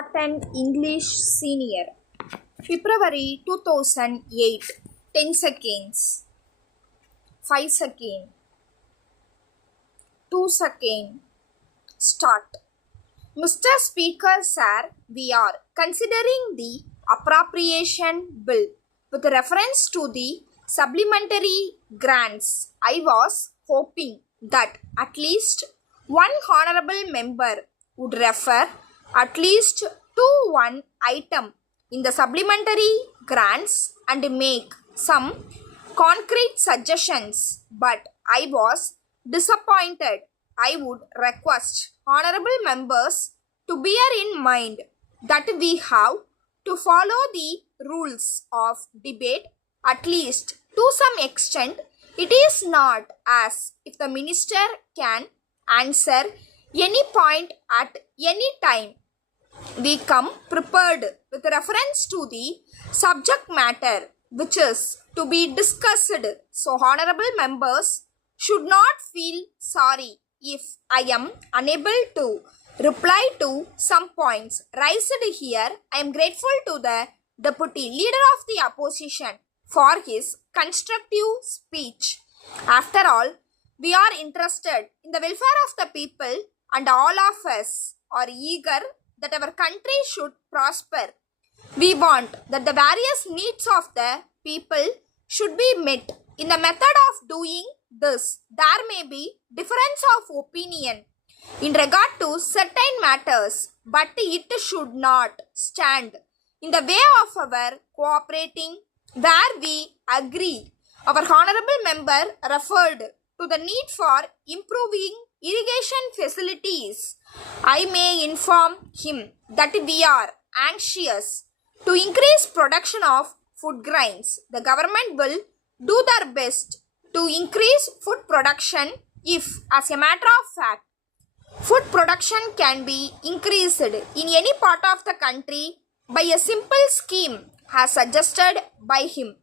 Shorthand English Senior, February 2008, 10 seconds, 5 seconds, 2 seconds, start. Mr. Speaker, sir, we are considering the appropriation bill with reference to the supplementary grants. I was hoping that at least one honorable member would refer at least to one item in the supplementary grants and make some concrete suggestions, but I was disappointed. I would request honorable members to bear in mind that we have to follow the rules of debate at least to some extent. It is not as if the minister can answer any point at any time. We come prepared with reference to the subject matter which is to be discussed, so honorable members should not feel sorry if I am unable to reply to some points raised here. I am grateful to the Deputy Leader of the Opposition for his constructive speech. After all, we are interested in the welfare of the people and all of us are eager that our country should prosper. We want that the various needs of the people should be met. In the method of doing this, there may be difference of opinion in regard to certain matters, but it should not stand in the way of our cooperating where we agree. Our honorable member referred to the need for improving irrigation facilities. I may inform him that we are anxious to increase production of food grains. The government will do their best to increase food production if, as a matter of fact, food production can be increased in any part of the country by a simple scheme as suggested by him.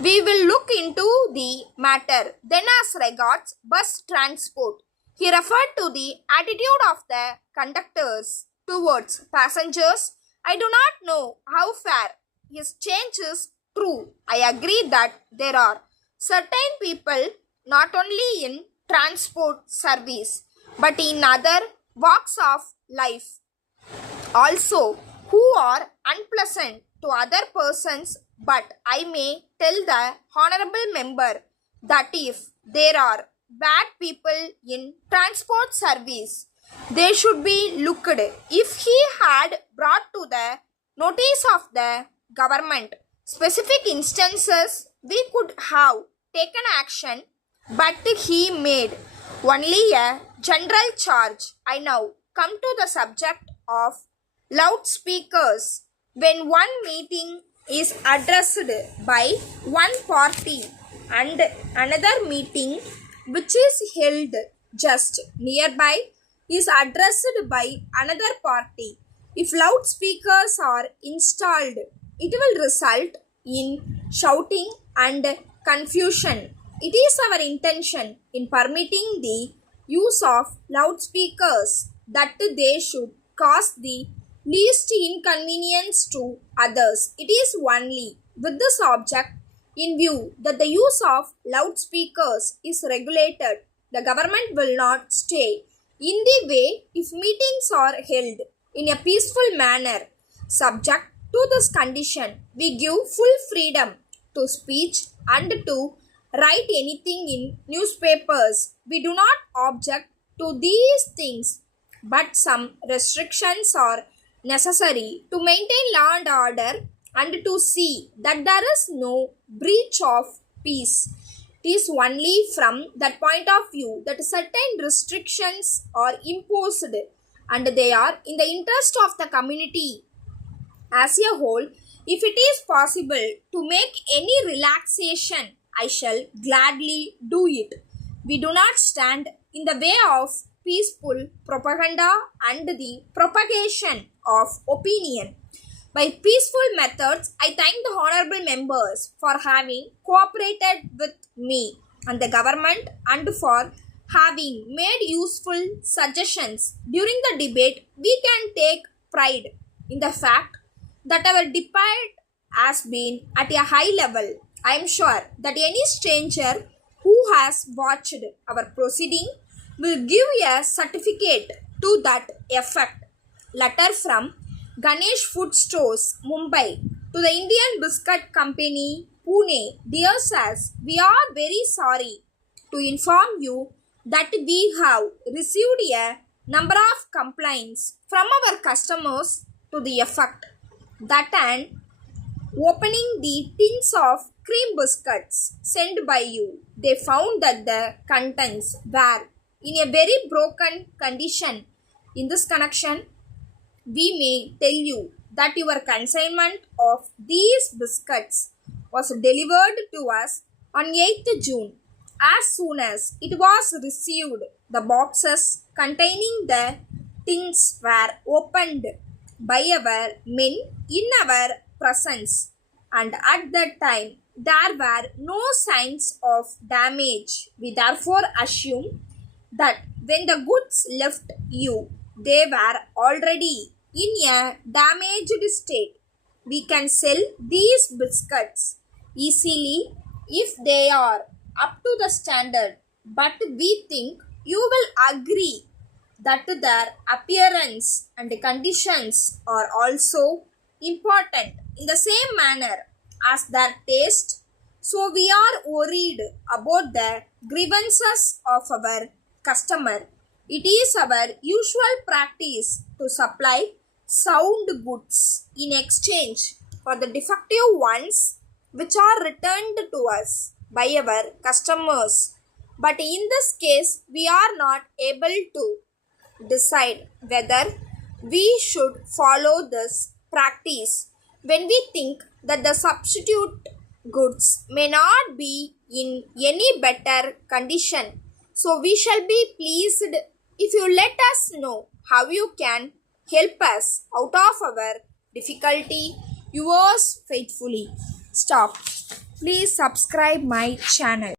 We will look into the matter. Then as regards bus transport, he referred to the attitude of the conductors towards passengers. I do not know how far his change is true. I agree that there are certain people not only in transport service but in other walks of life also who are unpleasant to other persons, but I may tell the honorable member that if there are bad people in transport service, they should be looked. If he had brought to the notice of the government specific instances, we could have taken action, but he made only a general charge. I now come to the subject of loudspeakers. When one meeting is addressed by one party and another meeting which is held just nearby is addressed by another party, if loudspeakers are installed, it will result in shouting and confusion. It is our intention in permitting the use of loudspeakers that they should cause the least inconvenience to others. It is only with this object in view that the use of loudspeakers is regulated. The government will not stay in the way if meetings are held in a peaceful manner. Subject to this condition, we give full freedom to speech and to write anything in newspapers. We do not object to these things, but some restrictions are necessary to maintain law and order and to see that there is no breach of peace. It is only from that point of view that certain restrictions are imposed and they are in the interest of the community as a whole. If it is possible to make any relaxation, I shall gladly do it. We do not stand in the way of peaceful propaganda and the propagation of opinion. By peaceful methods, I thank the honorable members for having cooperated with me and the government and for having made useful suggestions during the debate. We can take pride in the fact that our debate has been at a high level. I am sure that any stranger who has watched our proceeding will give a certificate to that effect. Letter from Ganesh Food Stores, Mumbai, to the Indian Biscuit Company, Pune. Dear sirs, we are very sorry to inform you that we have received a number of complaints from our customers to the effect that an opening the tins of cream biscuits sent by you, they found that the contents were in a very broken condition. In this connection, we may tell you that your consignment of these biscuits was delivered to us on 8th June. As soon as it was received, the boxes containing the tins were opened by our men in our presence, and at that time there were no signs of damage. We therefore assume that when the goods left you, they were already in a damaged state. We can sell these biscuits easily if they are up to the standard, but we think you will agree that their appearance and conditions are also important in the same manner as their taste. So we are worried about the grievances of our customer. It is our usual practice to supply sound goods in exchange for the defective ones which are returned to us by our customers. But in this case, we are not able to decide whether we should follow this practice when we think that the substitute goods may not be in any better condition. So we shall be pleased if you let us know how you can help us out of our difficulty. Yours faithfully. Stop. Please subscribe my channel.